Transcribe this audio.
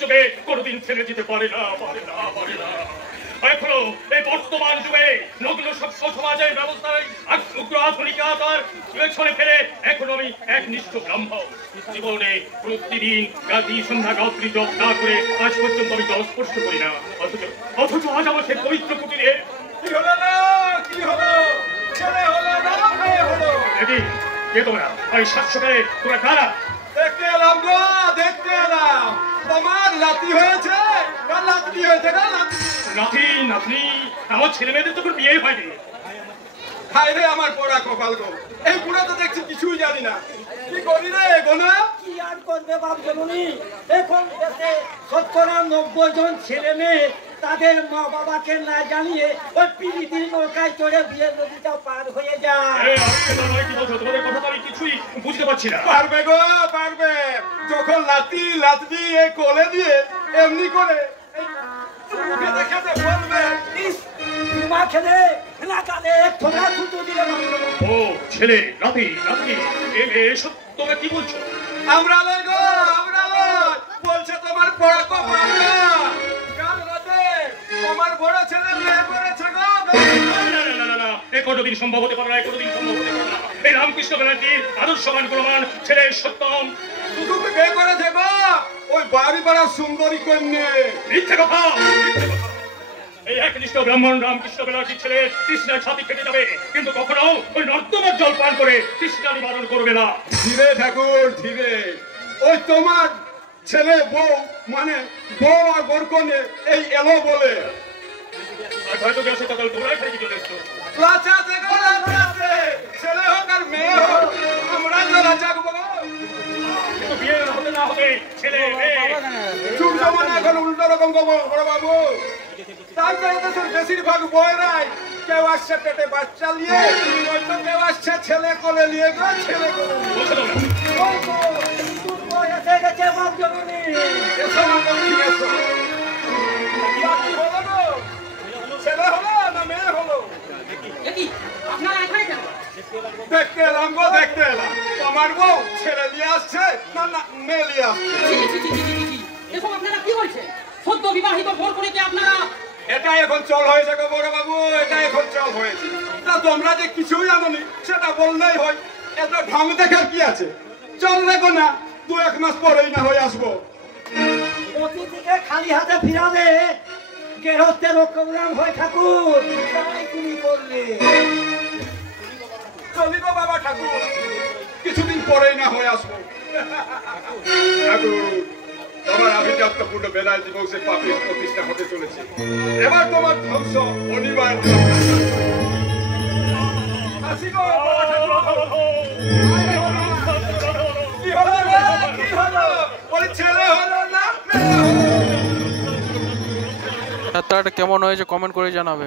যুগে কোনোদিন ছেড়ে যেতে পারে না, পারে না, পারে না। এখনো এই বর্তমান যুগে নগ্ন সভ্য সমাজের ব্যবস্থায় আধুনিকতার পেছনে ফেলে এখনো আমি একনিষ্ঠ ব্রাহ্মণ। জীবনে প্রতিদিন রাত্রি সন্ধ্যা গায়ত্রী জপ না করে আজ পর্যন্ত আমি জল স্পর্শ করি না। অথচ আজ আমার সেই পবিত্র কুটিরে কি হলো না, কি হলো? ছেলে হলো না মেয়ে হলো? কে তোমরা? ওই সাত সকালে তোমরা কারা? দেখতে এলাম গো, দেখতে এলাম। তোমার নাতি হয়েছে না নাতনি হয়েছে না নাতি নাতনি? আমার ছেলে মেয়েদের তখন বিয়ে হয়নি। হায় রে আমার পোড়া কপাল গো, এই বুড়া তো দেখছি কিছুই জানি না। কি করি রে গোনা? কি আর করবে বাপ জননী, এখন দেশে 70-90 জন ছেলে মেয়ে তাদের মা বাবাকে না জানিয়ে ওই পিড়িতির নৌকায় চড়ে বিয়ে নদীটা পার হয়ে যায়। তোমাদের কথা তো আমি কিছুই বুঝতে পারছি না। পারবে গো, পারবে। যখন নাতি নাতনি এই কোলে দিয়ে এমনি করে মুখে দেখে বলবে ইস মা খেলে না কালে এক ঠোকা থুতু দিলে ও ছেলে নাতি নাতনি এসব তোমরা কি বলছো? আমরা লয় গো, আমরা লয়। বলছে তোমার পোড়া কপাল না। কাল রাতে তোমার বড় ছেলে বিয়ে করেছে গো। কোনোদিন সম্ভব হতে পারে না, কোনোদিন সম্ভব হতে পারে না। এই রামকৃষ্ণ ব্যানার্জির আদর্শবান প্রমাণ ছেলে সত্যম শুধু বিয়ে করেছে গো, ওই বাড়ি পাড়ার সুন্দরী কন্যে। মিথ্যে কথা, মিথ্যে কথা। এই একনিষ্ঠ ব্রাহ্মণ রামকৃষ্ণ ব্যানার্জির ছেলে তৃষ্ণার ছাতি কেটে যাবে, কিন্তু কখনো ওই নর্দমার জল পান করে তৃষ্ণা নিবারণ করবে না। ধীরে ঠাকুর ধীরে। ওই তোমার ছেলে বউ মানে বউ আর বরকনে এই এলো বলে আর হয়তো গেছে তখন তোমরাই খালি চলে এসছো। লাচাতে গো, লাচাতে। ছেলে হোক আর মেয়ে হোক, আমরা তো লাচাকবো। কিন্তু বিয়ে হতে না হতে ছেলে মেয়ে যুগ জমানা এখন উল্টো রকম গো বড় বাবু। তাই তো এদেশের বেশিরভাগ বয়রাই কেউ আসছে পেটে বাচ্চা নিয়ে, হয়তো কেউ আসছে ছেলে কোলে নিয়ে গো, ছেলে কোলে নিয়ে। বলছো তোমরা? ওই তো দুর্বল এসে গেছে বাপ জননী। এসো না লক্ষ্মী, এসো। কি হলো গো? ছেলে হলো না মেয়ে হলো? আপনারা এখানে কেন? দেখতে এলাম গো, দেখতে এলাম। তোমার বউ ছেলে নিয়ে আসছে না না মেয়ে নিয়ে আসছে? ছি, ছি, ছি, ছি, ছি, ছি, ছি। এসব আপনারা কি বলছেন? সদ্য বিবাহিত ভোর করে কি আপনারা এটা এখন চল হয়েছে গো বড় বাবু, এটা এখন চল হয়েছে। তা তোমরা যে কিছুই জানোনি সেটা বললেই হয়। এত ঢং দেখার কি আছে? চল দেখো না, 2-1 মাস পরেই না হয়ে আসবো। অতিথিকে খালি হাতে ফিরালে গেরস্তের প্রোগ্রাম হয় ঠাকুর, তাই তুমি করলে। চলি গো বাবা ঠাকুর, কিছুদিন পরেই না হয়ে আসবো। ঠাকুর, তোমার আভিজাত্যপূর্ণ বেলায়েতি বংশের পাপের প্রতিষ্ঠা হতে চলেছে। এবার তোমার ধ্বংস অনিবার্য। আসি গো বাবা ঠাকুর। কি হলো রে? কি হলো? ওই ছেলে হলো না মেয়ে হলো? যাত্রাটা কেমন হয়েছে কমেন্ট করে জানাবে।